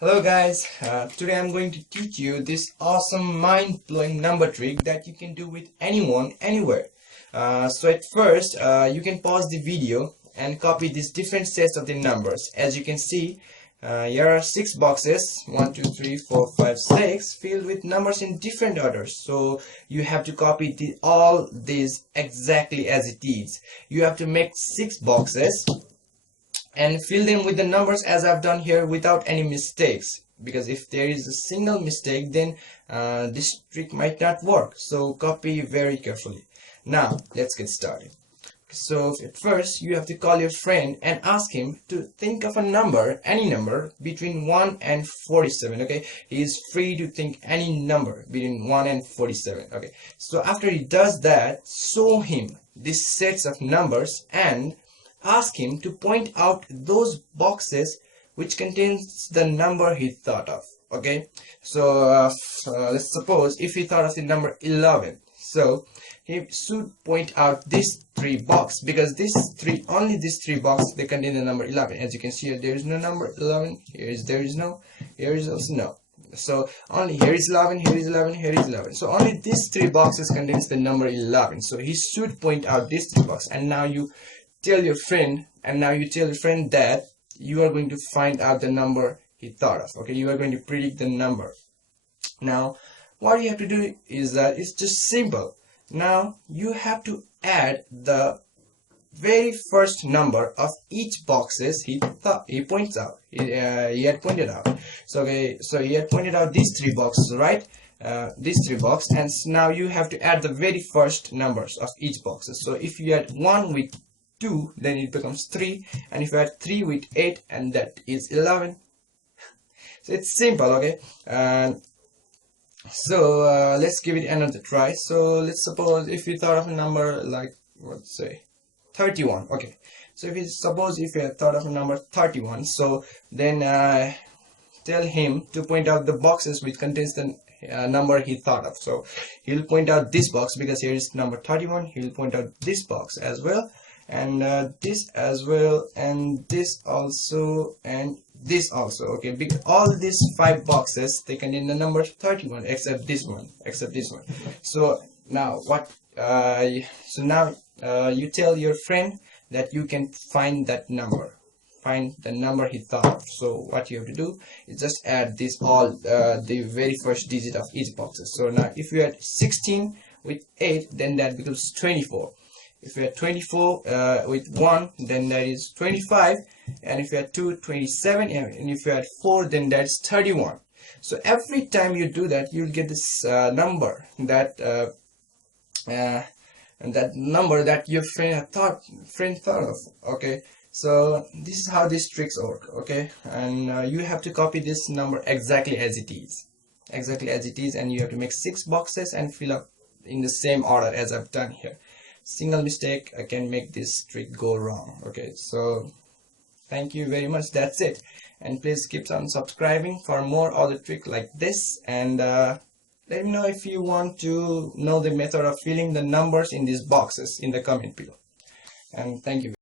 Hello guys, today I'm going to teach you this awesome mind-blowing number trick that you can do with anyone, anywhere. So at first, you can pause the video and copy these different sets of the numbers. As you can see, here are 6 boxes, 1, 2, 3, 4, 5, 6, filled with numbers in different orders. So you have to copy all these exactly as it is. You have to make 6 boxes and fill them with the numbers as I've done here without any mistakes, because if there is a single mistake, then this trick might not work. So copy very carefully. Now let's get started. So at first you have to call your friend and ask him to think of a number, any number between 1 and 47. Okay, he is free to think any number between 1 and 47. Okay, so after he does that, show him these sets of numbers and ask him to point out those boxes which contains the number he thought of. Okay, so let's suppose if he thought of the number 11, so he should point out these 3 boxes, because only these 3 boxes, they contain the number 11. As you can see here, there is no number 11, there is no, here is also no. So only here is 11, here is 11, here is 11. So only these 3 boxes contains the number 11. So he should point out these 3 boxes. And now you tell your friend, that you are going to find out the number he thought of. Okay, you are going to predict the number. Now what you have to do is that it's just simple. Now you have to add the very first number of each boxes he points out. He had pointed out. So okay, so he had pointed out these 3 boxes, right? These 3 boxes, and now you have to add the very first numbers of each boxes. So if you add 1 with 2, then it becomes 3, and if you add 3 with 8, and that is 11. So it's simple. Okay, and so let's give it another try. So let's suppose if you thought of a number like, let's say 31. Okay, so if you had thought of a number 31, so then tell him to point out the boxes which contains the number he thought of. So he'll point out this box because here is number 31. He'll point out this box as well, and this as well, and this also, and this also. Okay, because all these 5 boxes, they contain the number 31 except this one. So now what you tell your friend that you can find the number he thought of. So what you have to do is just add this the very first digit of each boxes. So now if you add 16 with 8, then that becomes 24. If you add 24 with 1, then that is 25, and if you add 2, 27, and if you add 4, then that's 31. So every time you do that, you'll get this number that your friend thought of. Okay, so this is how these tricks work. Okay, and you have to copy this number exactly as it is, and you have to make 6 boxes and fill up in the same order as I've done here. Single mistake can make this trick go wrong. Okay, so thank you very much. That's it, and please keep on subscribing for more other trick like this, and let me know if you want to know the method of filling the numbers in these boxes in the comment below. And thank you.